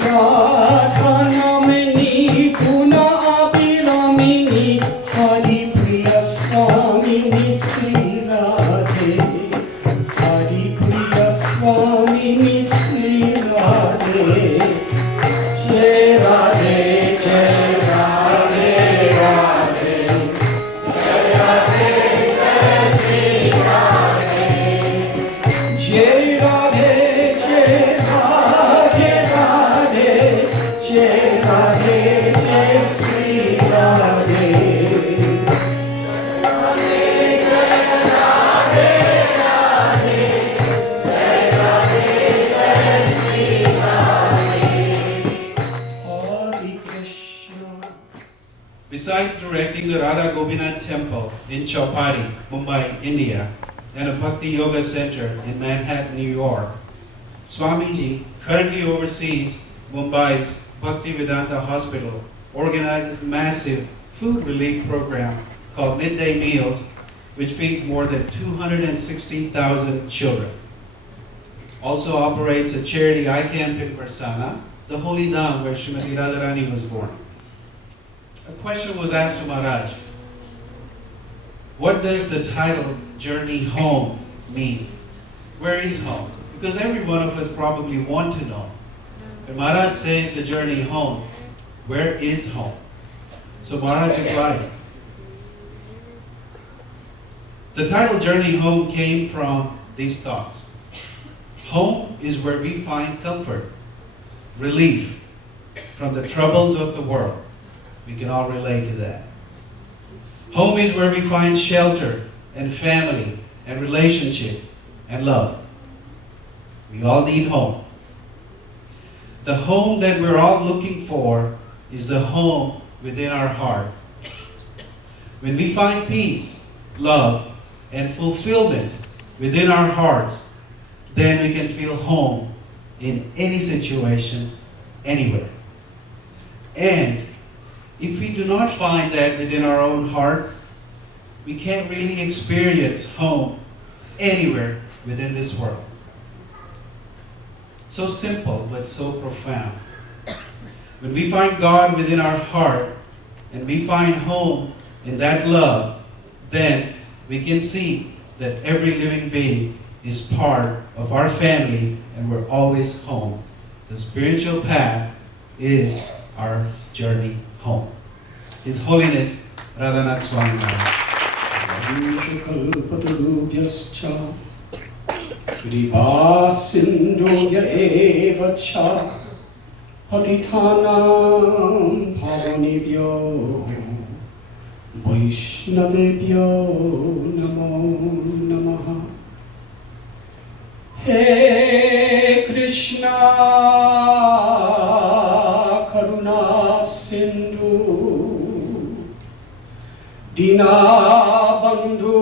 Radha Namini Puna Abhiramini Hari Priya Swamini Sri Radhe Hari Priya Swamini Sri Radhe Jai Radhe Jai Radhe Radhe Jai Radhe Jai Sri Radhe Jai Radhe Jai Radhe Radhe Jai Radhe Jai Sri Radhe Hare Krishna. Besides directing the Radha Gopinath Temple in Chowpatty, Mumbai, India, and a Bhakti Yoga Center in Manhattan, New York, Swamiji currently oversees Mumbai's Bhaktivedanta Hospital, organizes a massive food relief program called Midday Meals, which feeds more than 260,000 children. Also operates a charity eye camp in Barsana, the holy dham where Srimati Radharani was born. A question was asked to Maharaj, what does the title Journey Home mean? Where is home? Because every one of us probably want to know. When Maharaj says the journey home, where is home? So Maharaj replied, the title Journey Home came from these thoughts. Home is where we find comfort, relief from the troubles of the world. We can all relate to that. Home is where we find shelter and family and relationship and love. We all need home. The home that we're all looking for is the home within our heart. When we find peace, love, and fulfillment within our heart, then we can feel home in any situation, anywhere. And if we do not find that within our own heart, we can't really experience home anywhere within this world. So simple, but so profound. When we find God within our heart, and we find home in that love, then we can see that every living being is part of our family, and we're always home. The spiritual path is our journey home. His Holiness Radhanath Swami Maharaj. Kalpatarubhyascha Kripa Sindhuya eva cha Patithanam Pavanebhyo Vaishnavebhyo Namo Namaha. He Krishna Karuna Sindhu Dinabandhu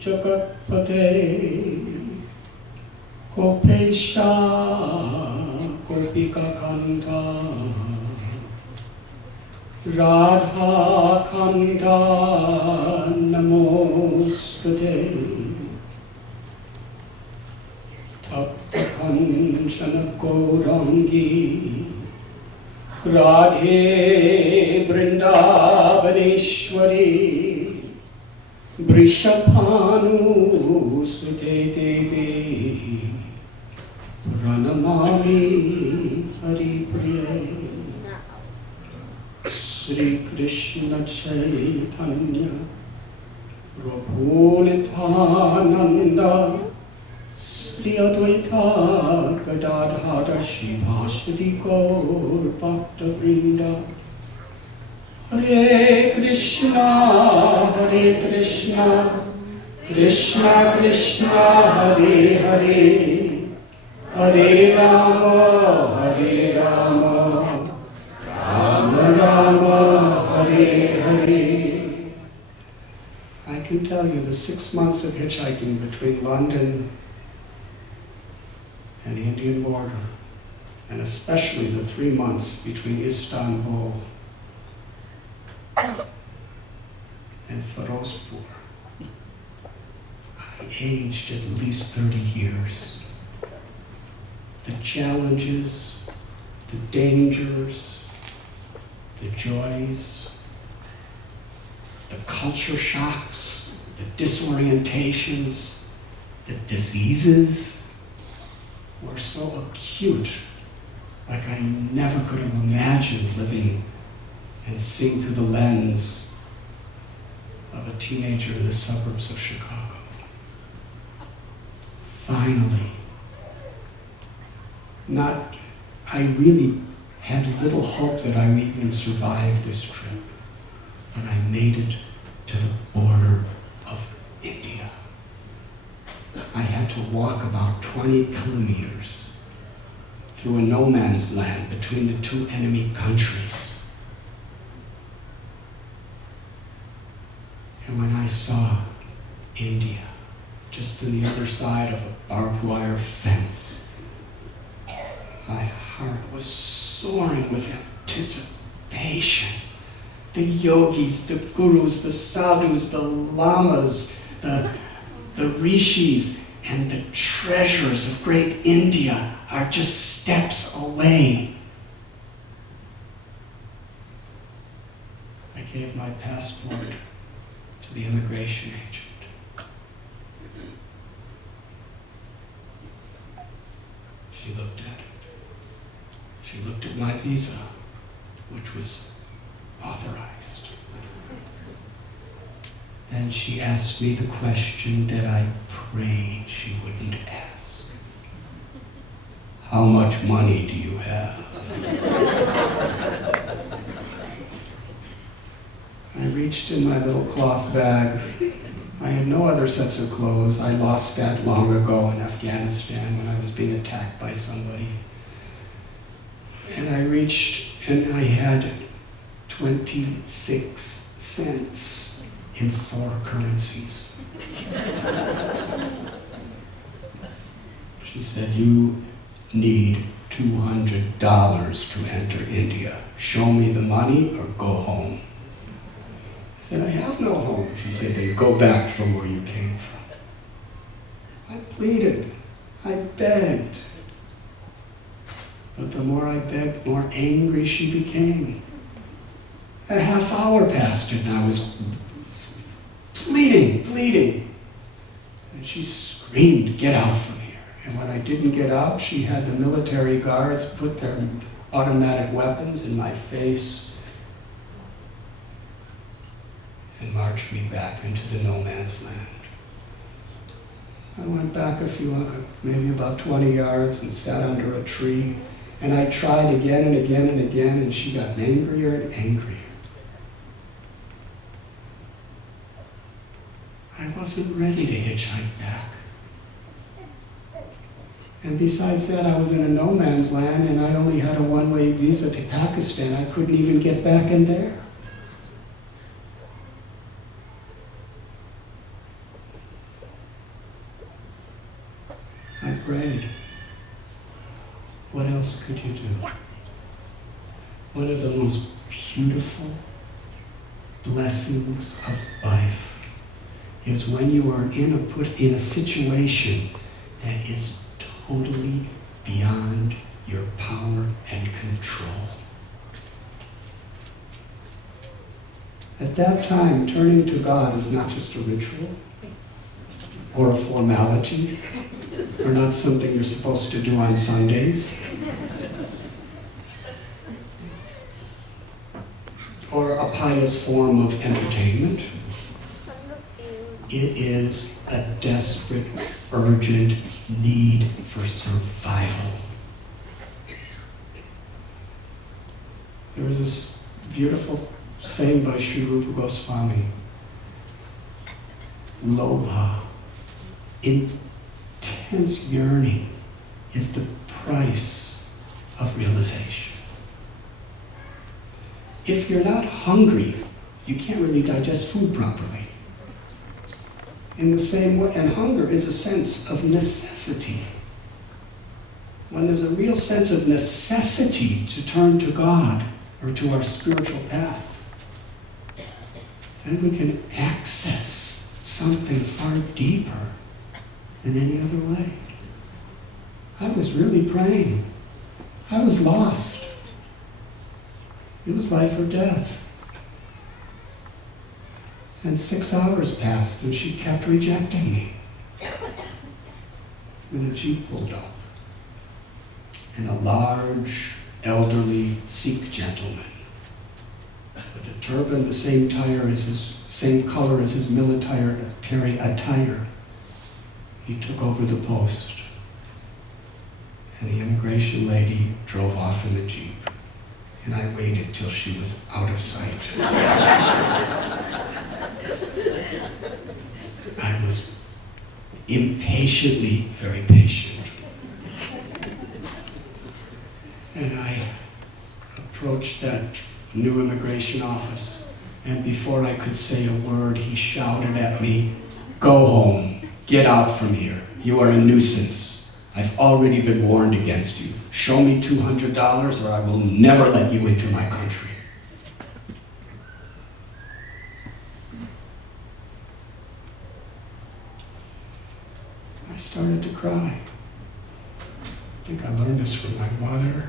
Jagatpate Kopesha Kopika Kanta Radha Kanta Namostate Tapta Kanchana Gaurangi Radhe Vrindavaneshwari Vrishabhanu Sute Devi Pranamami Hari Priya Sri Krishna Chaitanya Prabhu Nityananda Sri Advaita Gadadhara Shivaswati Gaur Bhakta Vrinda Hare Krishna Krishna Krishna Hare Hare Hare Rama Rama Rama Hare Hare. I can tell you the 6 months of hitchhiking between London and the Indian border, and especially the 3 months between Istanbul and Firozpur, I aged at least 30 years. The challenges, the dangers, the joys, the culture shocks, the disorientations, the diseases were so acute, like I never could have imagined living and seeing through the lens of a teenager in the suburbs of Chicago. Finally, I really had little hope that I would even survive this trip, but I made it to the border of India. I had to walk about 20 kilometers through a no man's land between the two enemy countries. And when I saw India, just on the other side of a barbed wire fence, my heart was soaring with anticipation. The yogis, the gurus, the sadhus, the lamas, the rishis, and the treasures of great India are just steps away. I gave my passport to the immigration agent. She looked at it. She looked at my visa, which was authorized. Then she asked me the question that I prayed she wouldn't ask. How much money do you have? I reached in my little cloth bag. I had no other sets of clothes. I lost that long ago in Afghanistan when I was being attacked by somebody. And I reached and I had 26 cents in 4 currencies. She said, "You need $200 to enter India. Show me the money or go home." I said, "I have no home." She said, "Then go back from where you came from." I pleaded. I begged. But the more I begged, the more angry she became. A half hour passed and I was pleading. And she screamed, "Get out from here." And when I didn't get out, she had the military guards put their automatic weapons in my face and marched me back into the no man's land. I went back maybe about 20 yards and sat under a tree. And I tried again and again and again, and she got angrier and angrier. I wasn't ready to hitchhike back. And besides that, I was in a no man's land, and I only had a one-way visa to Pakistan. I couldn't even get back in there. I prayed. What else could you do? One of the most beautiful blessings of life is when you are put in a situation that is totally beyond your power and control. At that time, turning to God is not just a ritual or a formality, or not something you're supposed to do on Sundays, or a pious form of entertainment. It is a desperate, urgent need for survival. There is this beautiful saying by Sri Rupa Goswami, Lobha, intense yearning, is the price of realization. If you're not hungry, you can't really digest food properly. In the same way, and hunger is a sense of necessity. When there's a real sense of necessity to turn to God or to our spiritual path, then we can access something far deeper than any other way. I was really praying. I was lost. It was life or death. And 6 hours passed and she kept rejecting me. When a Jeep pulled up, and a large, elderly Sikh gentleman with a turban the same color as his military attire, he took over the post. And the immigration lady drove off in the Jeep. And I waited till she was out of sight. I was impatiently very patient. And I approached that new immigration office, and before I could say a word, he shouted at me, "Go home. Get out from here. You are a nuisance. I've already been warned against you. Show me $200 or I will never let you into my country." I started to cry. I think I learned this from my mother.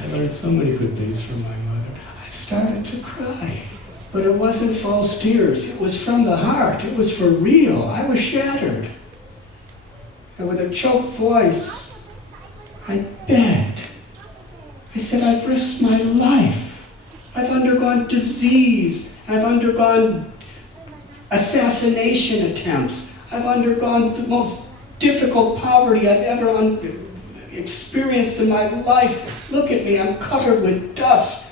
I learned so many good things from my mother. I started to cry. But it wasn't false tears. It was from the heart. It was for real. I was shattered. And with a choked voice, I begged. I said, "I've risked my life. I've undergone disease. I've undergone assassination attempts. I've undergone the most difficult poverty I've ever experienced in my life. Look at me, I'm covered with dust.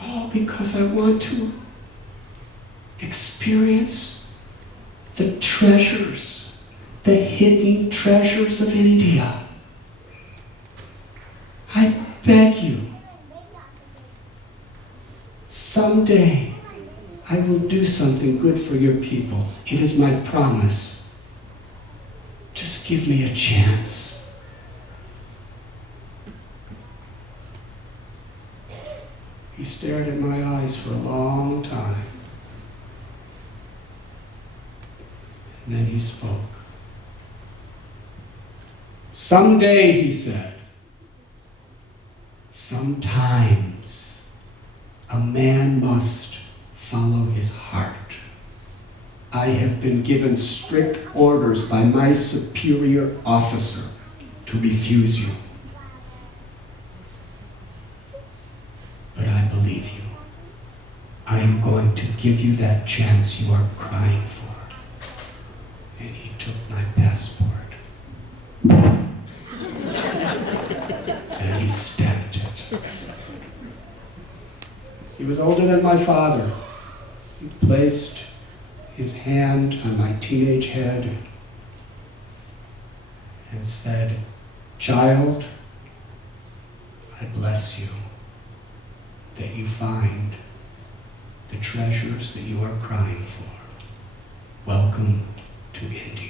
All because I want to experience the treasures, the hidden treasures of India. I beg you, someday I will do something good for your people. It is my promise. Just give me a chance." He stared at my eyes for a long time. And then he spoke. "Someday," he said, "sometimes a man must follow his heart. I have been given strict orders by my superior officer to refuse you. But I believe you. I am going to give you that chance you are crying for." And he took my passport. And he stamped it. He was older than my father. He placed his hand on my teenage head and said, "Child, I bless you that you find the treasures that you are crying for. Welcome to India."